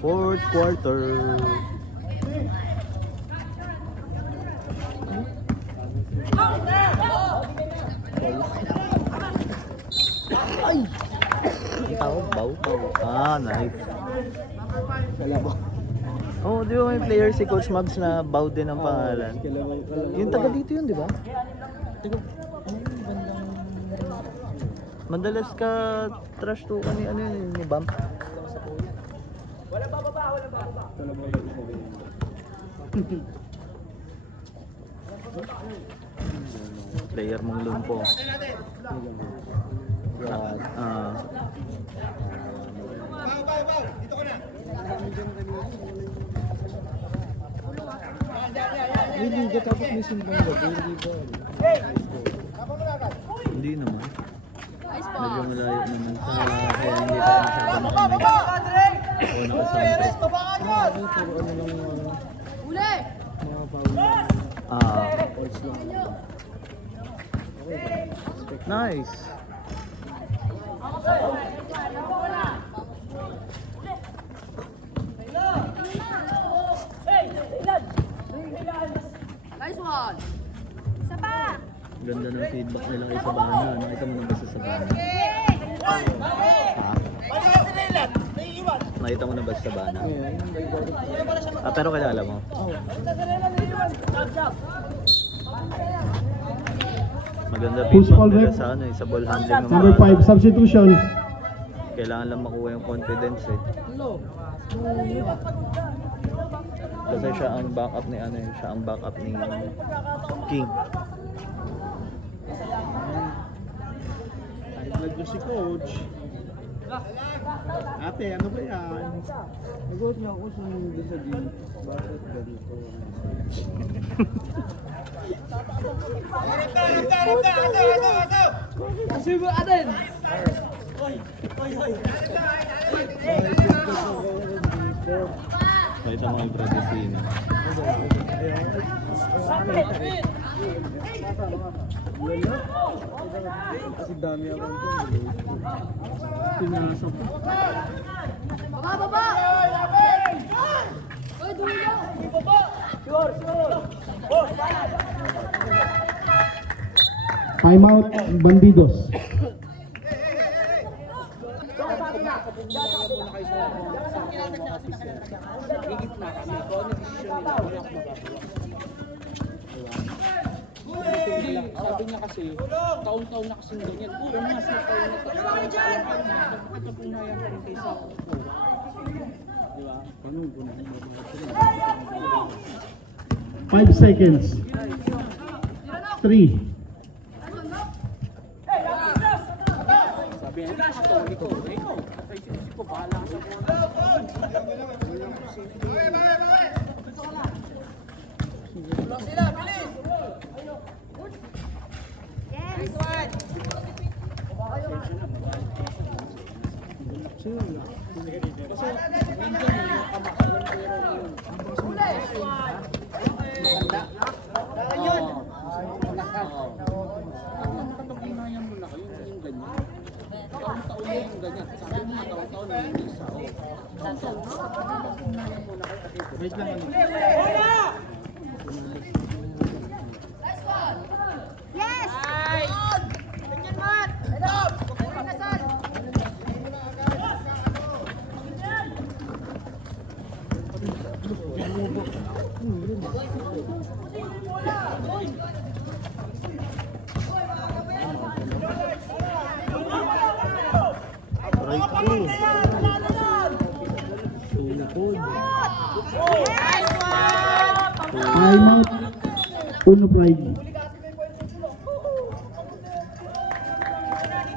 Fourth quarter. Ay! Ang tawag, baw. Ah, nice. Oh, di ba may player si Coach Mabs na Bao din ang pangalan? Yung taga dito yun, di ba? Madalas ka trash talk ni ano yun, ni Bump. Wala bababa. Player mong lumpo. Baw. Dito ka na. Hindi ka tapos may simbang ba? Hindi naman. Medyo malayo naman sa kaya hindi tayo masyadong makamay. O nakasample. Uli! Mga power. Points lang. Nice. Nice one. Isa pa. Ganda ng feedback nila kay Sabana. Nakita mo na ba sa Sabana? Ha? Nakita mo na ba sa Sabana? Pero kilala mo? Maganda feedback nila sa ano, sa ball handling ng Number 5, substitution. Kailangan lang makuha yung confidence eh. Kasi siya ang backup ni ano, siya ang backup ni King. Nag si coach. Ate, ano ba yan? Nagot niya ako sumunod sa gym. Bakit ganito? Kasi ba atin? Nakita mo yung Bradesina. Kasi dami ako ito. Pinasok. Baba! Uy, dulo! Timeout, Bandidos. Sabi niya kasi, taon-taon na kasi ganyan. Oo, mas na taon na taon. Ito po na yan kaysa di ba? 5 seconds. 3. Sabi niya, story ko. Ikaw, isip ko, bahala sa sila, bilis! Yes! Nakapagpinayan mo na kayo yung ganyan. Taon-taon na yung ganyan. Sabi mo nga taon-taon na yung isa. Nakapagpinayan mo na kayo. Wait lang ano. Yes! Ganyan, Matt! Pagkasan! Right ko. Tulipod. Timeout, Uno Pride.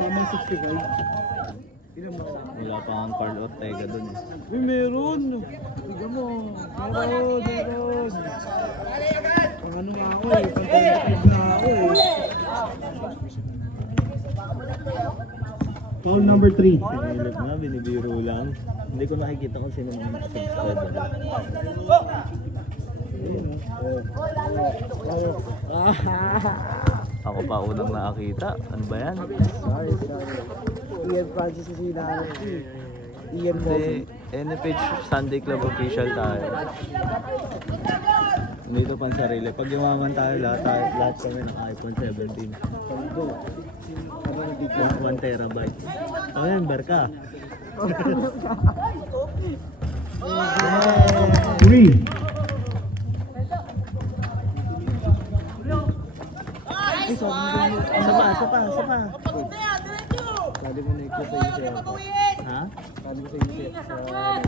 Tama 65. Wala pa ang Carl Ortega dun eh. Uy, meron! Tignan mo. Meron. Pang ano nga ako eh. Pang na ako eh. Foul number 3. Pinilip nga, binibiro lang. Hindi ko nakikita kung sino mga nakasubscribe. Ako pa unang nakakita. Ano ba yan? Sorry. Ian Francis kasi namin. Ian Hindi, NFH Sunday Club official tayo. Dito pang sarili. Pag yumaman tayo, lahat kami ng iPhone 17. 1 terabyte. Oh, member ka. 3. Isa pa. Sabi mo na ikaw sa iyo. Ha? Sabi ko sa iyo sa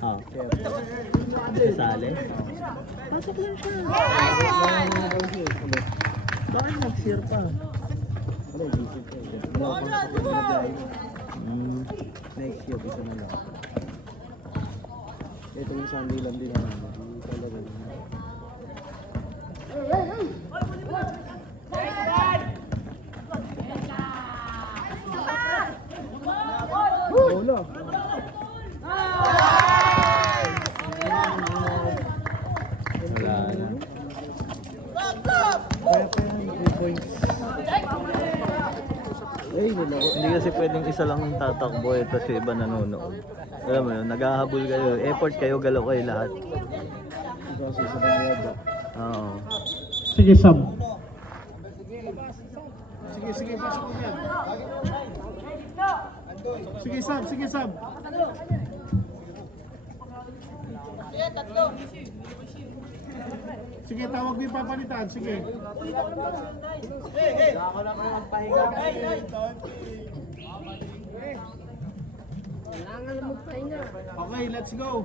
Oh. Sasali? Pasok lang siya. Bakit nag-share pa? Ano, visit ko. Wala akong sakit na dahil. Next year, isa na lang. Ito yung Sunday lang din naman. Hindi talaga. Wala. Wala na. Kaya pa yan, 3 points. Ay, nilako. Hindi kasi pwedeng isa lang yung tatakbo eh, tapos yung iba nanonood. Alam mo yun, naghahabol kayo. Effort kayo, galaw kayo lahat. Ikaw sa isa ng wala. Oo. Sige, sub. Sige, pasok mo yan. Sige, sub. Sige, tawag mo yung papalitan. Sige. Okay, let's go.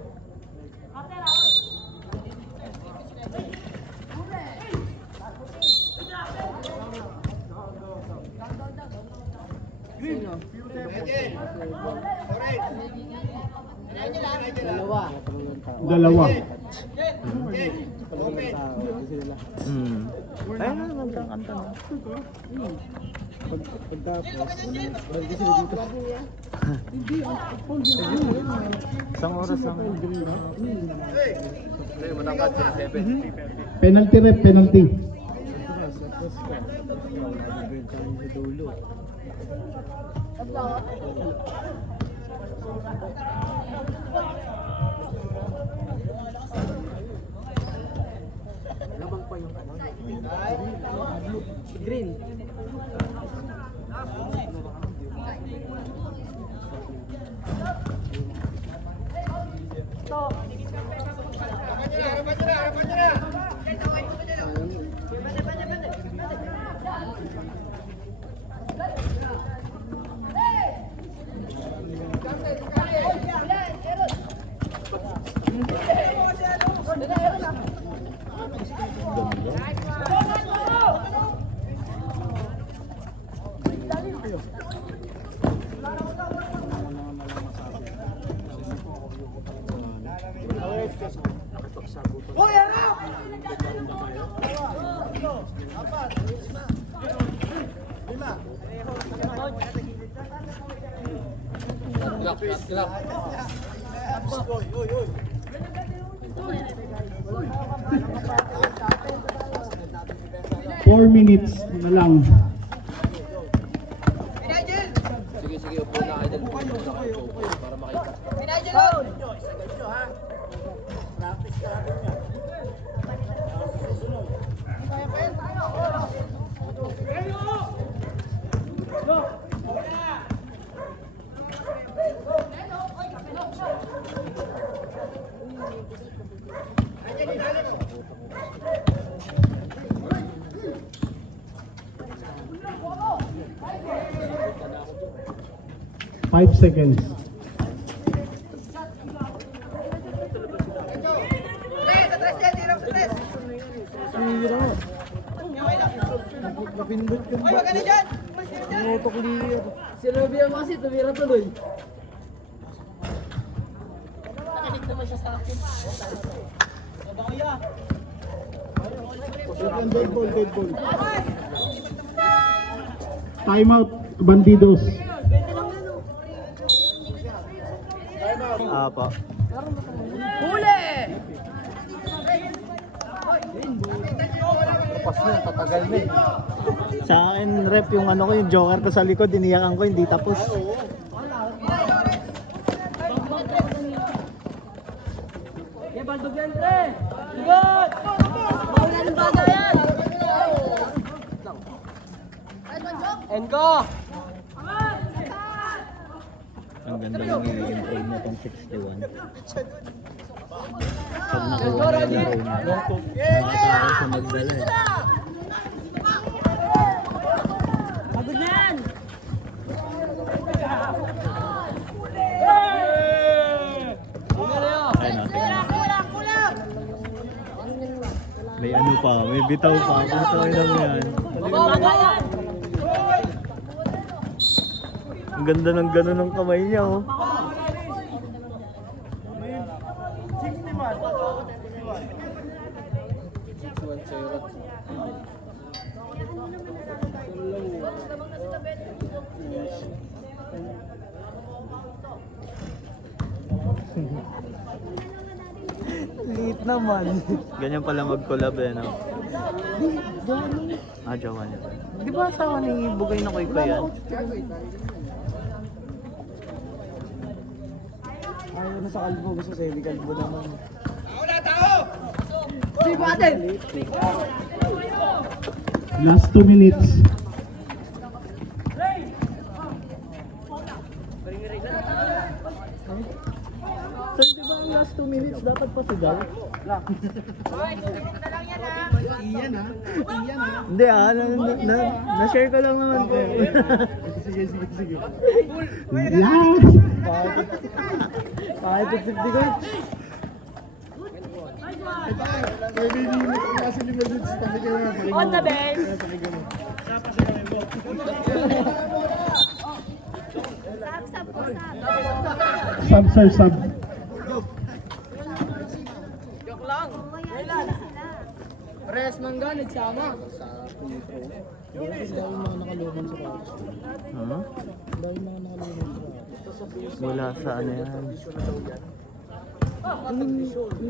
Dalawa. Kaya na naman kanta na. Isang oras lang. Penalty rep, penalty. Green. Four minutes na lang. Sige, upo na kayo dun. Para makita. Five seconds. Napindot ka ba? Auto-clear. Si Robia mo kasi tumira tuloy. Nakanig naman siya sa akin. Dead ball. Time out, Bandidos. Apa. Huli! Pas na, tatagal na eh. Sa akin, rep, yung ano ko, yung joker ko sa likod, iniyakan ko, hindi tapos. Ang ganda lang i-improve mo tong 61. Pag nakuha na yung laro niya, nakakatawa sa magdala eh. Pagod na yan! Ayun natin. May ano pa, may bitaw pa. Puto lang yan. Ang ganda ng gano'n ng kamay niya oh. Liit naman. Ganyan pala mag-collab eh, no? Ah, jowa niya. Di ba asawa ni Bugay na Koy Koy yan? Ayaw na sa kalbo, gusto sa hindi kalbo naman. Last 2 minutes. Sir, di ba ang last 2 minutes dapat pa sigaw? Iyan ha. Hindi na-share ko lang naman po. Sige. Last. Pakipit 50 ko. May limit ang kasi 5 minutes. Tabi ka na. On the bell! Sub sir, sub. Pares mangga, nagsama. Huh? Wala sa ano yan.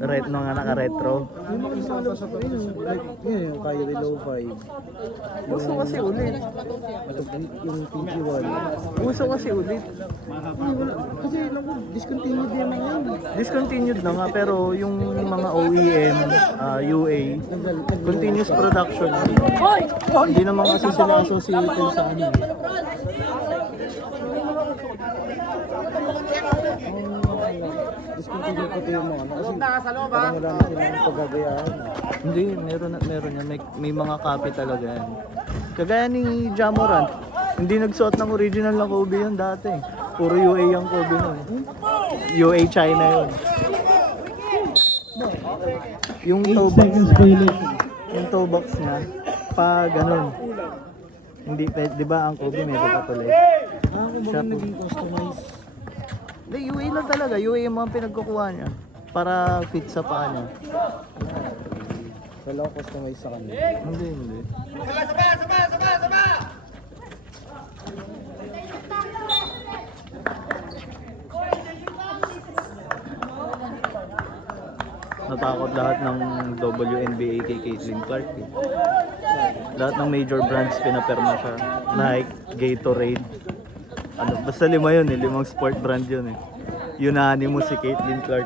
Red mga naka-retro. Yung mga isama sa pagkain, like, yung Kyrie Low 5. Gusto kasi ulit. Yung PG1. Gusto kasi ulit. Kasi discontinued din na ngayon. Discontinued na nga pero yung mga OEM, UA, continuous production. Hindi naman kasi sila associated sa ano. Discontinued pati yung mga ano. Kasi parang wala na silang paggagayaan. Hindi, meron yan. May mga copy talaga yan. Kagaya ni Jamorant, hindi nagsuot ng original na Kobe yun dati. Puro UA yung Kobe nun. UA China yun. Yung 8 toe box seconds niya, per minute. yung toe box niya, pa ganun. Hindi, di ba ang Kobe medyo patuloy. Kumbaga naging customize. Hindi, UA lang talaga. UA yung mga pinagkukuha niya. Para fit sa paa niya. Wala ko customize sa kanila. Hindi. Natakot lahat ng WNBA kay Caitlin Clark eh. Lahat ng major brands pinaperma siya. Nike, Gatorade. Basta 5 yun eh, 5 sport brand yun eh. Unanimous si Caitlin Clark.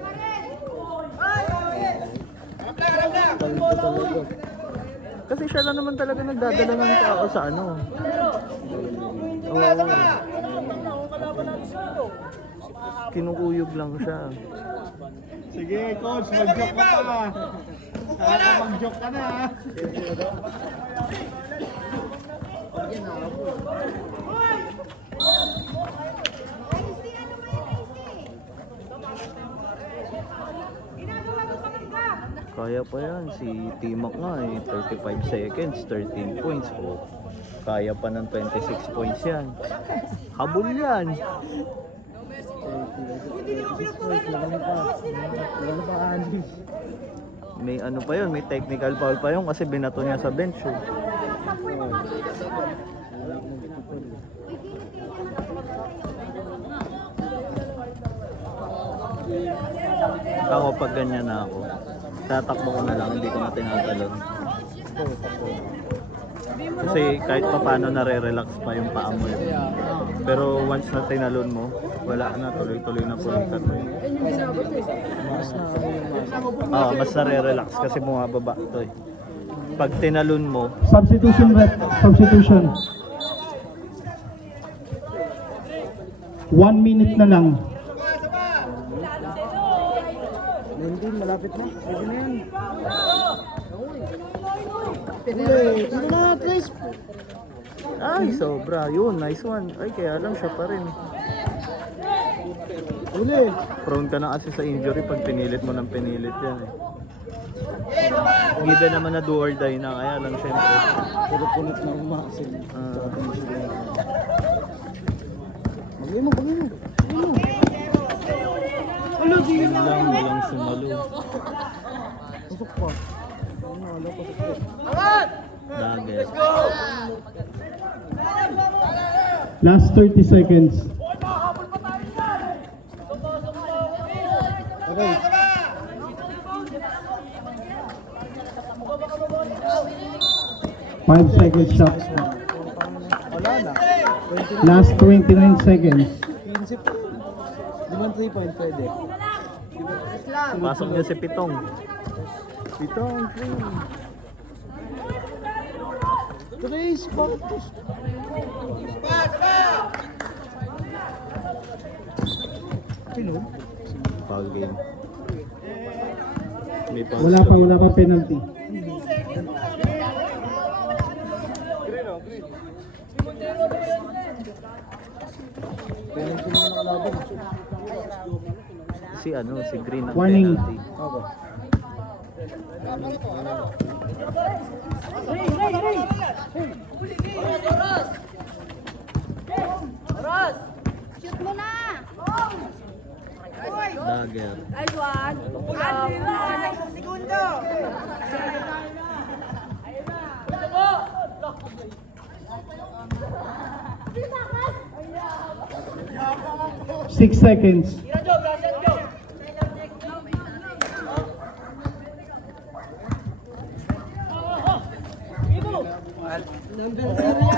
Kasi siya lang naman talaga nagdadala ng tao sa ano. Oo. Kinukuyog lang siya. Sige, coach, mag-joke ka pa. Mag-joke ka na ha. Kaya pa yan, si T-Mac nga eh, 35 seconds, 13 points. Oh, kaya pa ng 26 points yan. Habol yan. May ano pa yun, may technical foul pa yun kasi binato niya sa bench eh. Ako pag ganyan na ako, tatakbo ko na lang, hindi ko na tinatalon. Kasi kahit pa paano nare-relax pa yung paa mo. Pero once na tinalon mo, wala na, tuloy-tuloy na po yung cut mo. Mas nare-relax kasi bumababa to eh. Pag tinalon mo, Substitution rep. Substitution. 1 minute na lang. Hindi, malapit na. Pwede na yan. Dito na, Chris. ay sobra, yun, nice one. Ay kaya lang siya pa rin. Uli. Prone ka na kasi sa injury pag pinilit mo ng pinilit yan eh. Given naman na do or die na, kaya lang syempre. Puro punit na umasin. Bagay mo. Yun lang, walang sumalo. Pasok pa. Wala, pasok pa. Dagger. Last 30 seconds. Okay. Five seconds shots. Wala na. Last 29 seconds. 15 pa. Limang 3 point pwede. Pasok niya si Pitong. Pitong, Trace, focus. Pino? Foul game. May foul. Wala pa penalty. Penalty naman nakalaban. Si Green ang Warning. penalty. Okay. Shoot mo na! Dagger. Ay, Juan. Segundo. 6 seconds. Number 3.